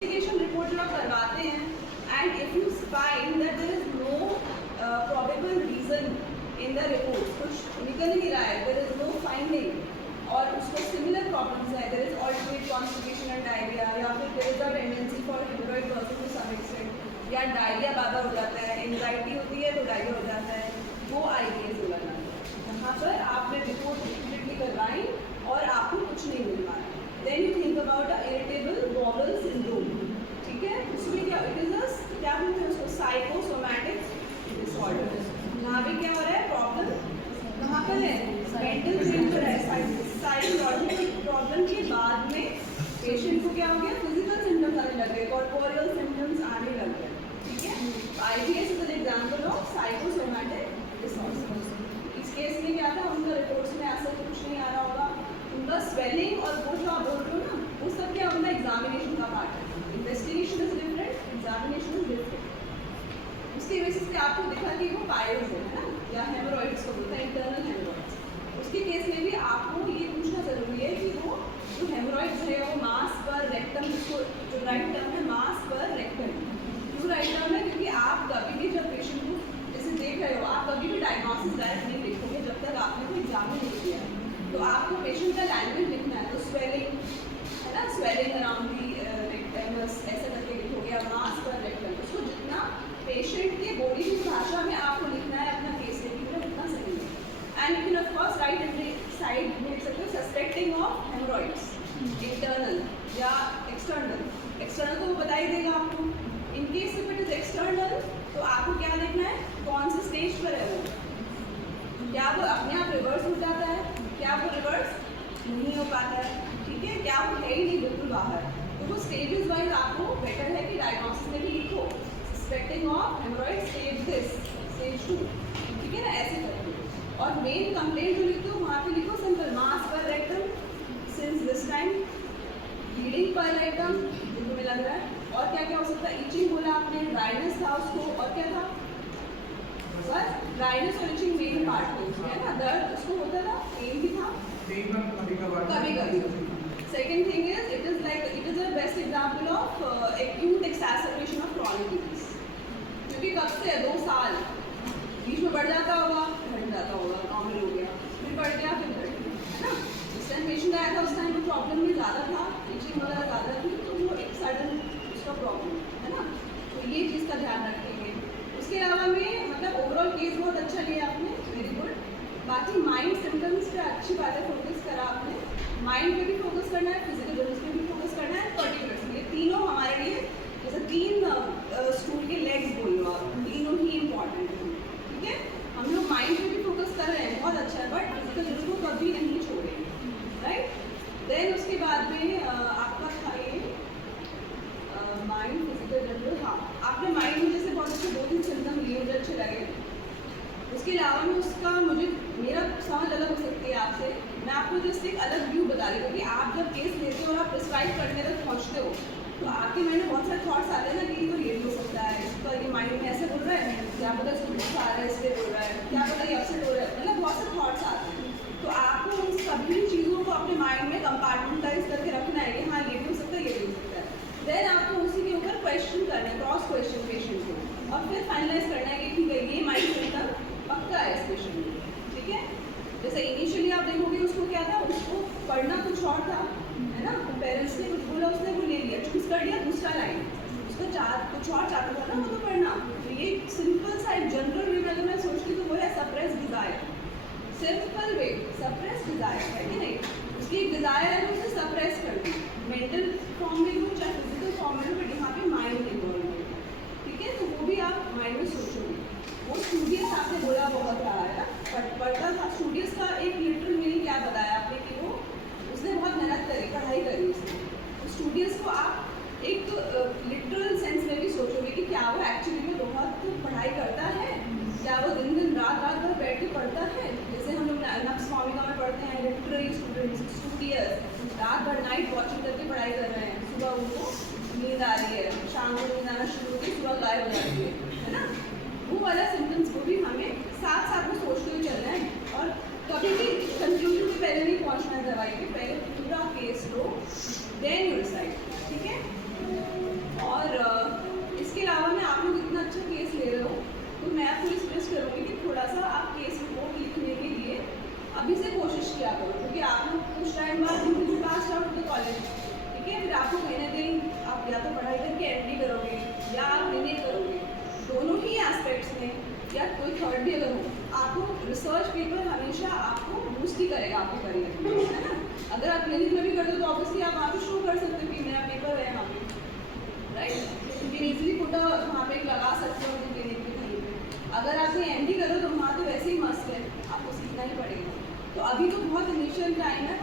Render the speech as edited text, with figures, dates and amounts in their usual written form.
investigation report जो आप करवाते हैं and if you find that there is no probable reason in the report, कुछ निकल नहीं रहा है, there is no finding और उसको similar problems है, there is alternate constipation and diarrhea या फिर there is a tendency for hemorrhoid also to some extent या diarrhea ज़्यादा हो जाता है, anxiety होती है तो diarrhea हो जाता है, वो IBS हो जाता है। यहाँ पर आपने रिपोर्ट completely करवाई और आपको कुछ नहीं मिल पा रहा। Then you think about a irritable bowel syndrome, ठीक है? उसमें क्या it is a क्या बोलते हैं उसको psychosomatic disorder। यहाँ पे क्या हो रहा है प्रॉब्लम कहाँ पर है मेंटल हेल्थ पर है साइकोलॉजिकल प्रॉब्लम के बाद में पेशेंट को क्या हो गया फिजिकल सिम्टम्स आने लग गए कॉर्पोरियल सिम्टम्स आने लग गए ठीक है IBS is an example of psychosomatic disorder. इस केस में क्या था उनका रिपोर्ट्स में ऐसा कुछ नहीं आ रहा होगा उनका स्वेलिंग और वो जो आप बोल रहे हो ना वो सब क्या उनका एग्जामिनेशन का पार्ट है। Investigation is different examination is different. उसके बेसिस पे आपको दिखा कि वो पायल्स है ना या हेमोरॉइड्स को बोलते हैं इंटरनल हेमोरॉइड्स। उसके केस में भी आपको ये पूछना जरूरी है कि वो जो हेमोरॉइड्स है वो मास पर रेक्टम जिसको जो राइट टर्म है मास पर रेक्टम क्यों राइट टर्म है क्योंकि आप कभी भी जब पेशेंट को जैसे देख रहे हो आप कभी भी डायग्नोसिस डायरेक्ट नहीं देखोगे जब तक आपने कोई एग्जामिन नहीं किया है। तो आपको पेशेंट का लैंग्वेज लिखना है तो स्वेलिंग है ना स्वेलिंग अराउंड दी रेक्टम ऐसा करके लिखोगे या मास पर रेक्टम उसको जितना पेशेंट के बॉडी की भाषा में आपको लिखना है अपना केस लिखने में उतना सही है। And you can of course right in side लिख सकते हो सस्पेक्टिंग ऑफ हेमोरॉइड्स इंटरनल या एक्सटर्नल। एक्सटर्नल तो वो बता ही देगा आपको। In case if it is external तो आपको क्या देखना है कौन से स्टेज पर है वो क्या वो अपने आप रिवर्स हो जाता है क्या वो रिवर्स नहीं हो पाता है ठीक है क्या वो है ही नहीं बिल्कुल बाहर। तो वो स्टेजेस वाइज आपको बेटर है कि डायग्नोसिस में भी लिखो suspecting of haemorrhoid stage this stage 2 ठीक है ना ऐसे करके और मेन कंप्लेंट जो लिखते हो वहाँ पे लिखो सिंपल मास पर rectum since this time bleeding पर रेक्टम जो तुम्हें लग रहा है और क्या क्या हो सकता है इचिंग बोला आपने ड्राइनेस था उसको और क्या था बस ड्राइनेस और इचिंग मेन पार्ट है ना दर्द उसको होता था पेन भी था कभी कभी। Second thing is it is a best example of acute exacerbation of chronic disease क्योंकि कब से 2 साल बीच में बढ़ जाता होगा घट जाता होगा नॉर्मल हो गया फिर बढ़ गया फिर घट गया है ना। जिस टाइम पेशेंट आया था उस टाइम में प्रॉब्लम भी ज़्यादा था इचिंग वगैरह ज़्यादा थी तो वो एक सडन उसका प्रॉब्लम है ना तो ये चीज़ का ध्यान रखेंगे। उसके अलावा में मतलब ओवरऑल केस बहुत अच्छा लिया आपने वेरी गुड। बाकी माइंड सिम्टम्स पे अच्छी बात है फोकस करा आपने माइंड पे भी फोकस करना है फिजिकल डिजीज पे भी फोकस करना है पर्टिकुलर ये तीनों हमारे लिए जैसे 3 स्टूल के लेग्स बोल लो आप तीनों ही इम्पॉर्टेंट है ठीक है। हम लोग माइंड पे भी फोकस कर रहे हैं बहुत अच्छा है बट फिजिकल डिजीज को कभी नहीं छोड़ेंगे राइट। देन उसके बाद में आपका था ये माइंड फिजिकल जनरल हाँ आपने माइंड में जैसे बहुत अच्छे 2-3 सिम्टम लिए मुझे अच्छे लगे। उसके अलावा में उसका मुझे मेरा समझ अलग हो सकती है आपसे मैं आपको जस्ट एक अलग व्यू बता रही हूँ कि आप जब केस लेते हो और आप प्रिस्क्राइब करने तक पहुँचते हो तो आपके माइंड में बहुत सारे थॉट्स आते हैं ना कि तो ये भी हो सकता है इसका ये माइंड में ऐसे बोल रहा है क्या पता इसको गुस्सा आ रहा है इसलिए बोल रहा है क्या पता ये अपसेट हो रहा है मतलब बहुत से थॉट्स आते हैं। तो आपको उन सभी चीज़ों को अपने माइंड में कंपार्टमेंटाइज करके रखना है कि हाँ ये भी हो सकता है ये भी हो सकता है। देन आपको उसी के ऊपर क्वेश्चन करना है क्रॉस क्वेश्चन पेशेंट को और फिर फाइनलाइज करना है कि ठीक है ये माइंड सिम्टम पक्का है इस पेशेंट में ठीक है। जैसे इनिशियली आप देखोगे उसको क्या था उसको पढ़ना कुछ और था है ना पेरेंट्स ने कुछ बोला उसने वो ले लिया चूज कर लिया दूसरा लाइन उसको कुछ और चाहता था ना वो तो पढ़ना। तो ये सिंपल सा एक जनरल वे में अगर मैं सोचती तो वो है suppress desire simple way suppress desire है कि नहीं उसकी एक डिजायर है तो उसे सप्रेस कर दी मेंटल फॉर्म में हो चाहे फिजिकल फॉर्म में हो बट यहाँ पे माइंड इन्वॉल्व है ठीक है। तो वो भी आप माइंड में सोचोगे वो स्टूडियस आपने बोला बहुत रहा है बट पढ़ता था स्टूडियस का एक लिटरल मीनिंग क्या बताया आपने कि वो उसने बहुत मेहनत करी पढ़ाई करी उसने तो स्टूडियस को आप एक लिटरल सेंस में भी सोचोगे कि क्या वो एक्चुअली में बहुत पढ़ाई करता है क्या वो दिन रात भर बैठ के पढ़ता है जैसे हम लोग नक्स कॉमिका में पढ़ते हैं लिटररी स्टूडियस रात भर नाइट वॉचिंग करके पढ़ाई कर रहे हैं सुबह उनको नींद आ रही है शाम को नींद आना शुरू होती है सुबह गायब हो जाती है ना। वो वाला सिम्टम्स को भी हमें साथ साथ में सोचते हुए चलना है और कभी भी कंक्लूजन के पहले नहीं पहुंचना है दवाई के पहले पूरा केस लो देन यू डिसाइड ठीक है। किया करो, क्योंकि आप लोग कुछ टाइम बाद you will pass out the college, ठीक है। फिर आपको कहीं ना कहीं आप या तो पढ़ाई करके एमडी करोगे या आप एमए करोगे, दोनों ही एस्पेक्ट्स में, या कोई थर्ड भी अगर हो, आपको रिसर्च पेपर हमेशा आपको बूस्ट ही करेगा आपके करियर में, है ना। अगर आप क्लिनिक में भी कर दो तो ऑब्वियसली आप वहाँ पे शो कर सकते हो कि मेरा पेपर है यहाँ पे, right. You can easily put वहाँ पे लगा सकते हो क्लिनिक पे कहीं पे। अगर आप एमडी करो तो वहाँ तो वैसे ही मस्त है, आपको सीखना ही पड़ेगा। तो अभी तो बहुत इनिशियल टाइम है,